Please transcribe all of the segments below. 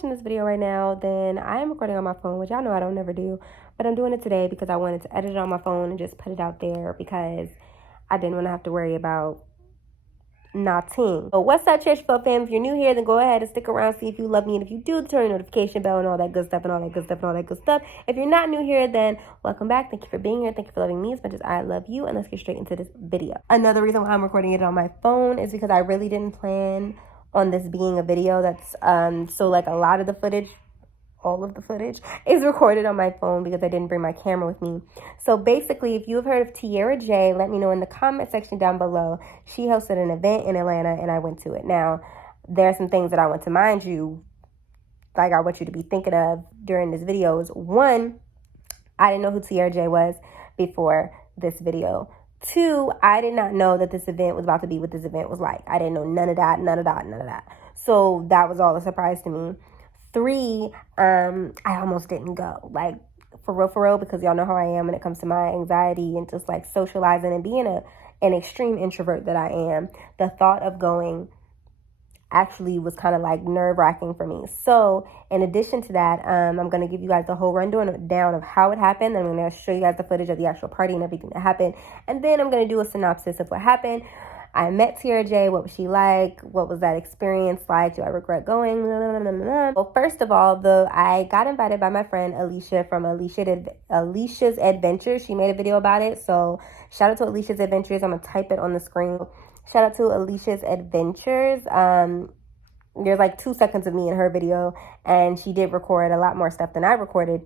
watching this video right now, then I am recording on my phone, which y'all know I don't never do. But I'm doing it today because I wanted to edit it on my phone and just put it out there because I didn't want to have to worry about nothing. So what's up, Church Club fam? If you're new here, then go ahead and stick around, see if you love me. And if you do, turn the notification bell and all that good stuff and all that good stuff and all that good stuff. If you're not new here, then welcome back. Thank you for being here. Thank you for loving me as much as I love you. And let's get straight into this video. Another reason why I'm recording it on my phone is because I really didn't plan on this being a video that's so like a lot of the footage, all of the footage is recorded on my phone because I didn't bring my camera with me. So basically, if you have heard of Tiara J, let me know in the comment section down below. She hosted an event in Atlanta and I went to it. Now, there are some things that I want to mind you, like I want you to be thinking of during this video is, one, I didn't know who Tiara J was before this video. Two, I did not know that this event was about to be what this event was like. I didn't know none of that. So that was all a surprise to me. Three, I almost didn't go, like for real, because y'all know how I am when it comes to my anxiety and just like socializing and being an extreme introvert that I am. The thought of going actually was kind of like nerve-wracking for me. So in addition to that, I'm going to give you guys the whole rundown of how it happened. I'm going to show you guys the footage of the actual party and everything that happened. And then I'm going to do a synopsis of what happened. I met Tiara J. What was she like? What was that experience like? Do I regret going? Well, first of all, I got invited by my friend Alicia from Alicia's Adventures. She made a video about it. So shout out to Alicia's Adventures. I'm going to type it on the screen. Shout out to Alicia's Adventures. There's like 2 seconds of me in her video, and she did record a lot more stuff than I recorded.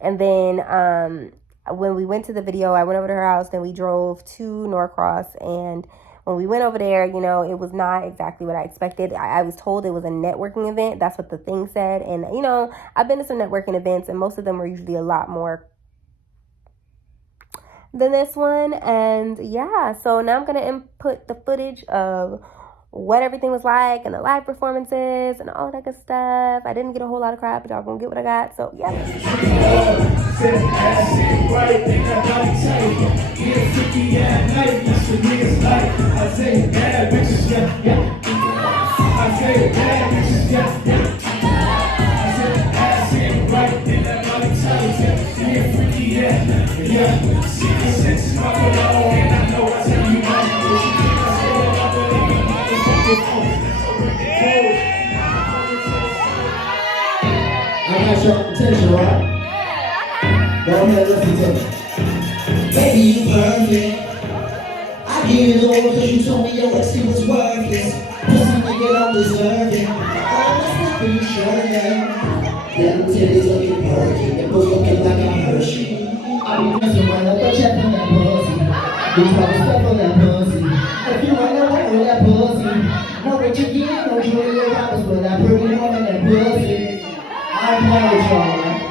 And then when we went to the video, I went over to her house, then we drove to Norcross, and when we went over there, you know, it was not exactly what I expected. I was told it was a networking event. That's what the thing said. And, you know, I've been to some networking events, and most of them were usually a lot more than this one. And yeah, so now I'm going to input the footage of what everything was like and the live performances and all that good stuff. I didn't get a whole lot of crap, but y'all gonna get what I got. So yeah. I got your attention, right? Go ahead, listen to me. Baby, you perfect. I give it all cause you told me your ex was worthless. Pussy nigga don't deserve it. I'm not pretty sure that them titties looking perfect. Nipples looking like a Hershey. I be pressing right up a check on that pussy. We try to step on that pussy. If you run away with that pussy, know what you get, no Julia Roberts with that pretty woman, that pussy. I'm married, y'all.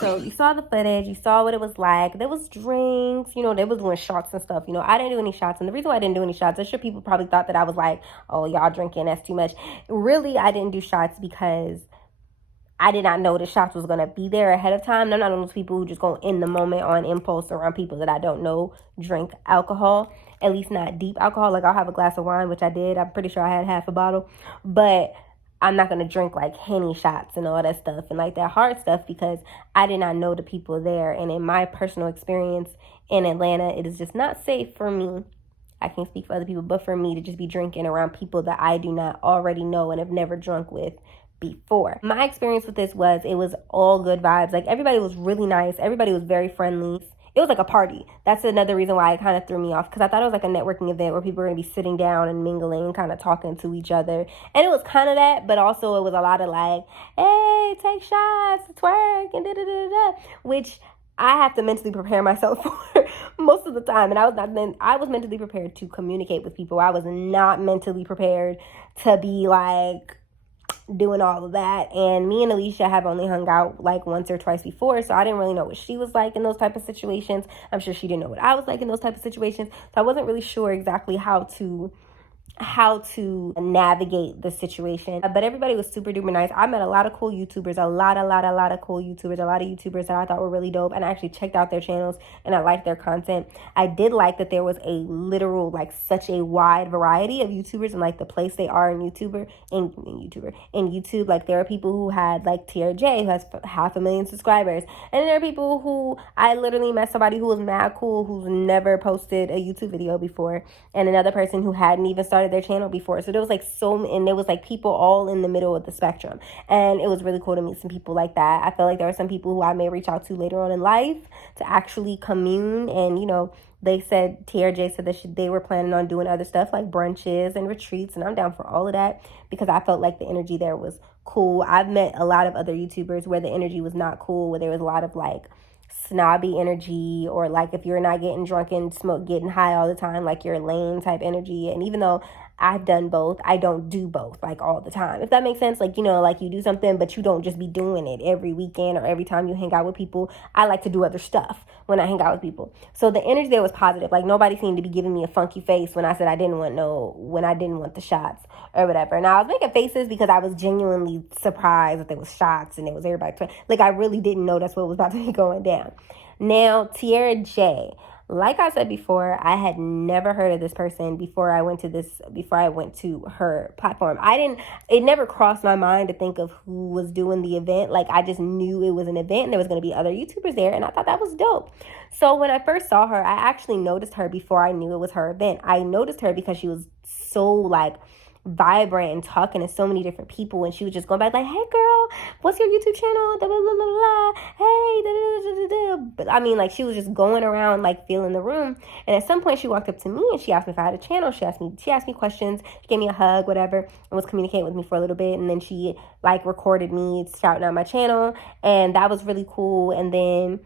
So you saw the footage, you saw what it was like. There was drinks, you know, they was doing shots and stuff. You know, I didn't do any shots. And the reason why I didn't do any shots, I'm sure people probably thought that I was like, oh, y'all drinking, that's too much. Really, I didn't do shots because I did not know the shots was going to be there ahead of time. I'm not one of those people who just go in the moment on impulse around people that I don't know drink alcohol, at least not deep alcohol. Like I'll have a glass of wine, which I did. I'm pretty sure I had half a bottle. But I'm not going to drink like Henny shots and all that stuff and like that hard stuff because I did not know the people there. And in my personal experience in Atlanta, it is just not safe for me. I can't speak for other people, but for me to just be drinking around people that I do not already know and have never drunk with before. My experience with this was, it was all good vibes. Like everybody was really nice. Everybody was very friendly. It was like a party. That's another reason why it kind of threw me off, because I thought it was like a networking event where people were going to be sitting down and mingling and kind of talking to each other. And it was kind of that, but also it was a lot of like, hey, take shots, twerk, and da-da-da-da, which I have to mentally prepare myself for most of the time. And I was mentally prepared to communicate with people. I was not mentally prepared to be like doing all of that. And me and Alicia have only hung out like once or twice before, so I didn't really know what she was like in those type of situations. I'm sure she didn't know what I was like in those type of situations, so I wasn't really sure exactly how to navigate the situation. But everybody was super duper nice. I met a lot of cool YouTubers, a lot of cool YouTubers, a lot of YouTubers that I thought were really dope, and I actually checked out their channels and I liked their content. I did like that there was a literal, like, such a wide variety of YouTubers and like the place they are in YouTube. Like, there are people who had like Tierra J, who has 500,000 subscribers, and there are people who I literally met somebody who was mad cool, who's never posted a YouTube video before, and another person who hadn't even started their channel before. So there was like and there was like people all in the middle of the spectrum, and it was really cool to meet some people like that. I feel like there are some people who I may reach out to later on in life to actually commune. And they said, Tierra J said that they were planning on doing other stuff like brunches and retreats, and I'm down for all of that because I felt like the energy there was cool. I've met a lot of other YouTubers where the energy was not cool, where there was a lot of like snobby energy, or like if you're not getting drunk and getting high all the time, like you're lame type energy. And even though I've done both, I don't do both like all the time, if that makes sense. Like, like you do something, but you don't just be doing it every weekend or every time you hang out with people. I like to do other stuff when I hang out with people. So the energy there was positive. Like, nobody seemed to be giving me a funky face when I said I didn't want the shots or whatever. And I was making faces because I was genuinely surprised that there was shots and it was everybody. Like, I really didn't know that's what was about to be going down. Now, Tierra J, like I said before, I had never heard of this person before I went to her platform. It never crossed my mind to think of who was doing the event. Like, I just knew it was an event and there was going to be other YouTubers there, and I thought that was dope. So when I first saw her, I actually noticed her before I knew it was her event. I noticed her because she was so like vibrant and talking to so many different people, and she was just going back like, hey girl, what's your YouTube channel, blah, blah, blah, blah, blah. Hey, da, da, da, da, da. But I mean, like, she was just going around like feeling the room. And at some point she walked up to me and she asked me if I had a channel. She asked me questions, she gave me a hug, whatever, and was communicating with me for a little bit. And then she like recorded me shouting out my channel, and that was really cool. And then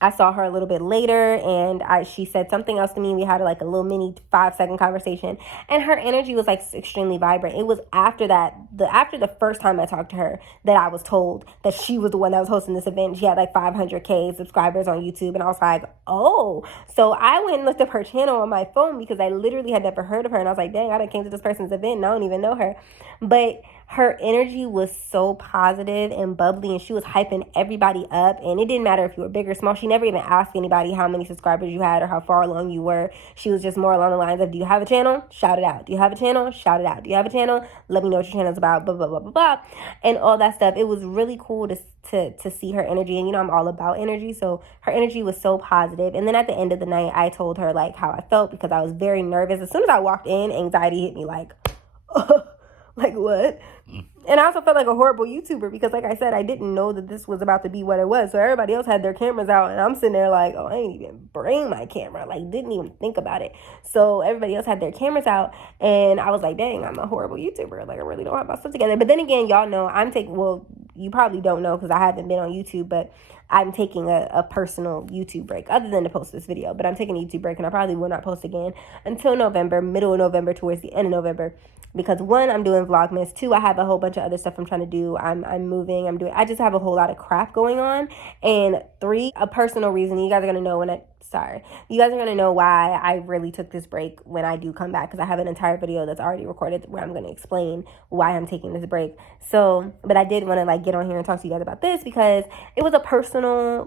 I saw her a little bit later, and she said something else to me. We had like a little mini 5-second conversation, and her energy was like extremely vibrant. It was after the first time I talked to her that I was told that she was the one that was hosting this event. She had like 500K subscribers on YouTube, and I was like, oh. So I went and looked up her channel on my phone because I literally had never heard of her, and I was like, dang, I done came to this person's event and I don't even know her. But her energy was so positive and bubbly, and she was hyping everybody up. And it didn't matter if you were big or small. She never even asked anybody how many subscribers you had or how far along you were. She was just more along the lines of, do you have a channel? Shout it out. Do you have a channel? Shout it out. Do you have a channel? Let me know what your channel's about, blah, blah, blah, blah, blah, and all that stuff. It was really cool to see her energy. And I'm all about energy, so her energy was so positive. And then at the end of the night, I told her like how I felt, because I was very nervous. As soon as I walked in, anxiety hit me like, like what? And I also felt like a horrible YouTuber because, like I said, I didn't know that this was about to be what it was. So everybody else had their cameras out, and I'm sitting there like, oh, I ain't even bring my camera. Like, didn't even think about it. So everybody else had their cameras out, and I was like, dang, I'm a horrible YouTuber. Like, I really don't have my stuff together. But then again, y'all know you probably don't know because I haven't been on YouTube, but I'm taking a personal YouTube break other than to post this video. But I'm taking a YouTube break, and I probably will not post again until November, middle of November, towards the end of November. Because 1, I'm doing Vlogmas. 2, I have a whole bunch of other stuff I'm trying to do. I'm moving. I just have a whole lot of crap going on. And 3, a personal reason. You guys are gonna know why I really took this break when I do come back, because I have an entire video that's already recorded where I'm gonna explain why I'm taking this break. So, but I did want to like get on here and talk to you guys about this because it was a personal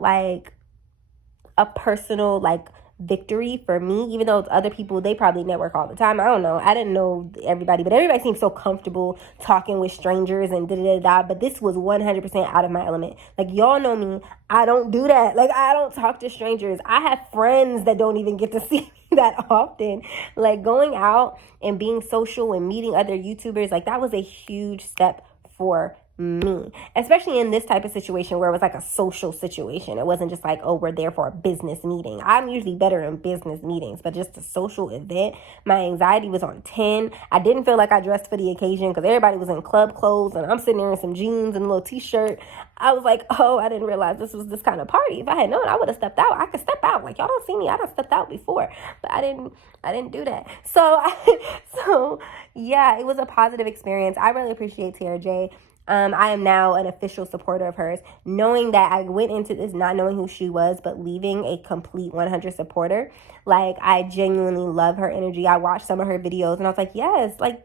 victory for me, even though it's other people, they probably network all the time. I don't know. I didn't know everybody, but everybody seems so comfortable talking with strangers and da-da-da-da, but this was 100% out of my element. Like, y'all know me. I don't do that. Like, I don't talk to strangers. I have friends that don't even get to see me that often. Like, going out and being social and meeting other YouTubers, like, that was a huge step for me, especially in this type of situation where it was like a social situation. It wasn't just like, oh, we're there for a business meeting. I'm usually better in business meetings, but just a social event, my anxiety was on 10. I didn't feel like I dressed for the occasion because everybody was in club clothes and I'm sitting there in some jeans and a little t-shirt. I was like, oh, I didn't realize this was this kind of party. If I had known, I would have stepped out. I could step out. Like, y'all don't see me. I done stepped out before, but I didn't do that. So yeah, it was a positive experience. I really appreciate Tara J. I am now an official supporter of hers, knowing that I went into this not knowing who she was, but leaving a complete 100 supporter. Like, I genuinely love her energy. I watched some of her videos and I was like, yes, like,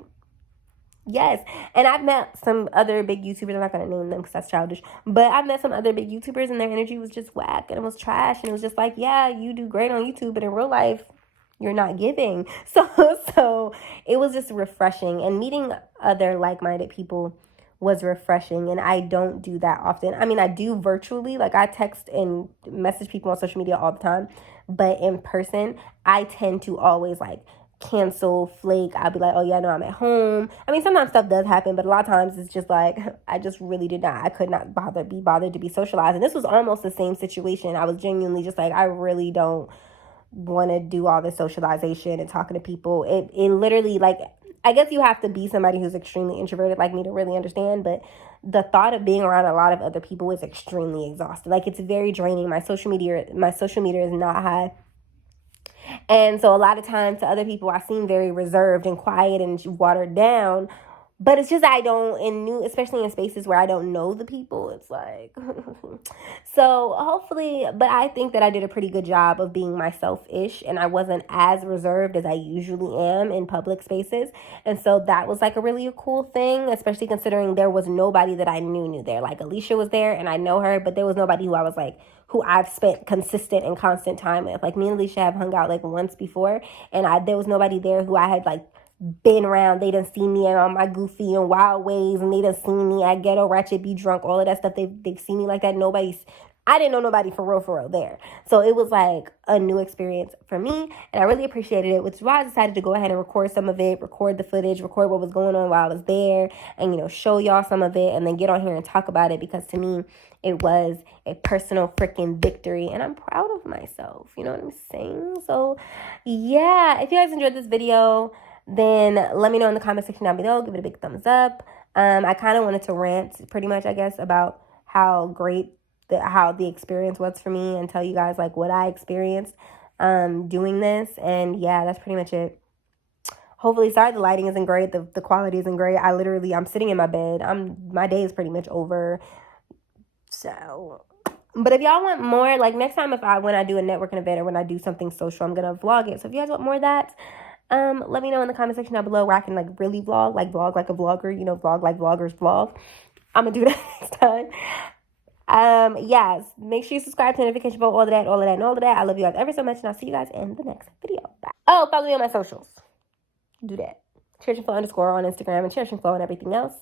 yes. And I've met some other big YouTubers. I'm not going to name them because that's childish. But I've met some other big YouTubers and their energy was just whack and it was trash. And it was just like, yeah, you do great on YouTube, but in real life, you're not giving. So it was just refreshing. And meeting other like-minded people was refreshing. And I don't do that often. I mean, I do virtually. Like, I text and message people on social media all the time. But in person, I tend to always, like, cancel, flake. I'll be like, oh yeah, no, I'm at home. I mean, sometimes stuff does happen, but a lot of times it's just like, I just really I could not be bothered to be socialized. And this was almost the same situation. I was genuinely just like, I really don't want to do all this socialization and talking to people. It literally, like, I guess you have to be somebody who's extremely introverted like me to really understand, but the thought of being around a lot of other people is extremely exhausting. Like, it's very draining. My social media is not high. And so a lot of times to other people, I seem very reserved and quiet and watered down. But it's just especially in spaces where I don't know the people, it's like, so hopefully, but I think that I did a pretty good job of being myself-ish, and I wasn't as reserved as I usually am in public spaces. And so that was like a really cool thing, especially considering there was nobody that I knew there. Like, Alicia was there and I know her, but there was nobody who I was like, who I've spent consistent and constant time with. Like, me and Alicia have hung out like once before, and there was nobody there who I had like been around. They done seen me on my goofy and wild ways, and they done seen me at Ghetto Ratchet, Be Drunk, all of that stuff. They've seen me like that. I didn't know nobody for real there. So it was like a new experience for me, and I really appreciated it, which is why I decided to go ahead and record some of it, record the footage, record what was going on while I was there, and, show y'all some of it, and then get on here and talk about it, because to me, it was a personal freaking victory, and I'm proud of myself. You know what I'm saying? So, yeah, if you guys enjoyed this video, then let me know in the comment section down below. Give it a big thumbs up. I kind of wanted to rant pretty much, I guess, about how great how the experience was for me, and tell you guys like what I experienced doing this. And yeah, that's pretty much it. Hopefully, sorry the lighting isn't great, the quality isn't great. I'm sitting in my bed. My day is pretty much over. So, but if y'all want more, like next time when I do a networking event or when I do something social, I'm gonna vlog it. So if you guys want more of that, let me know in the comment section down below where I can like really vlog like a vlogger, vlog like vloggers vlog. I'm gonna do that next time. Yes, make sure you subscribe to the notification bell, all of that. I love you guys ever so much, and I'll see you guys in the next video. Bye. Oh, follow me on my socials. Do that. Church and Flow _ on Instagram, and Church and Flow on everything else.